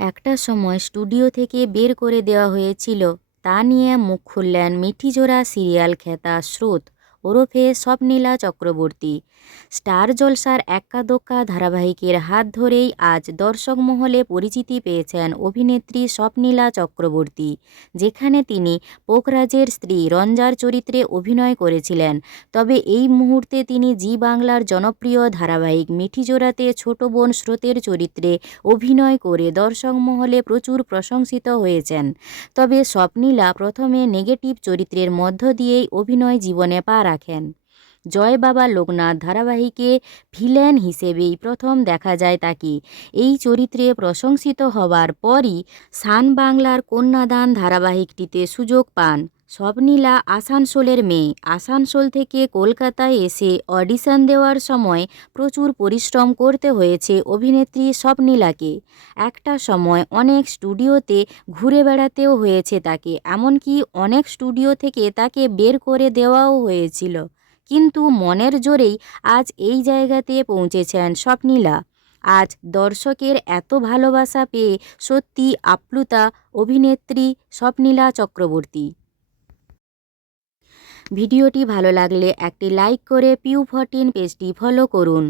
একটা সময় স্টুডিও থেকে বের করে দেওয়া হয়েছিল, তা নিয়ে মুখ খুললেন মিঠিজোড়া সিরিয়াল খেতা স্রোত ওরফে স্বপ্নীলা চক্রবর্তী। স্টার জলসার এক্কা দোক্কা ধারাবাহিকের হাত ধরেই আজ দর্শক মহলে পরিচিতি পেয়েছেন অভিনেত্রী স্বপ্নীলা চক্রবর্তী, যেখানে তিনি পোখরাজের স্ত্রী রঞ্জার চরিত্রে অভিনয় করেছিলেন। তবে এই মুহূর্তে তিনি জি বাংলার জনপ্রিয় ধারাবাহিক মিঠিজোড়াতে ছোট বোন স্রোতের চরিত্রে অভিনয় করে দর্শক মহলে প্রচুর প্রশংসিত হয়েছেন। তবে স্বপ্নীলা প্রথমে নেগেটিভ চরিত্রের মধ্য দিয়েই অভিনয় জীবনে পা রাখেন। জয় বাবা লোকনাথ ধারাবাহিকে ভিলেন হিসেবেই প্রথম দেখা যায় তাকে। এই চরিত্রে প্রশংসিত হওয়ার পরই সান বাংলার কন্যাদান ধারাবাহিকটিতে সুযোগ পান। স্বপ্নীলা আসানসোলের মেয়ে। আসানসোল থেকে কলকাতায় এসে অডিশন দেওয়ার সময় প্রচুর পরিশ্রম করতে হয়েছে অভিনেত্রী স্বপ্নীলাকে। একটা সময় অনেক স্টুডিওতে ঘুরে বেড়াতেও হয়েছে তাকে, এমনকি অনেক স্টুডিও থেকে তাকে বের করে দেওয়াও হয়েছিল। কিন্তু মনের জোরেই আজ এই জায়গাতে পৌঁছেছেন স্বপ্নীলা। আজ দর্শকের এত ভালোবাসা পেয়ে সত্যি আপ্লুতা অভিনেত্রী স্বপ্নীলা চক্রবর্তী। ভিডিওটি ভালো লাগলে একটি লাইক করে পিউ14 পেজটি ফলো করুন।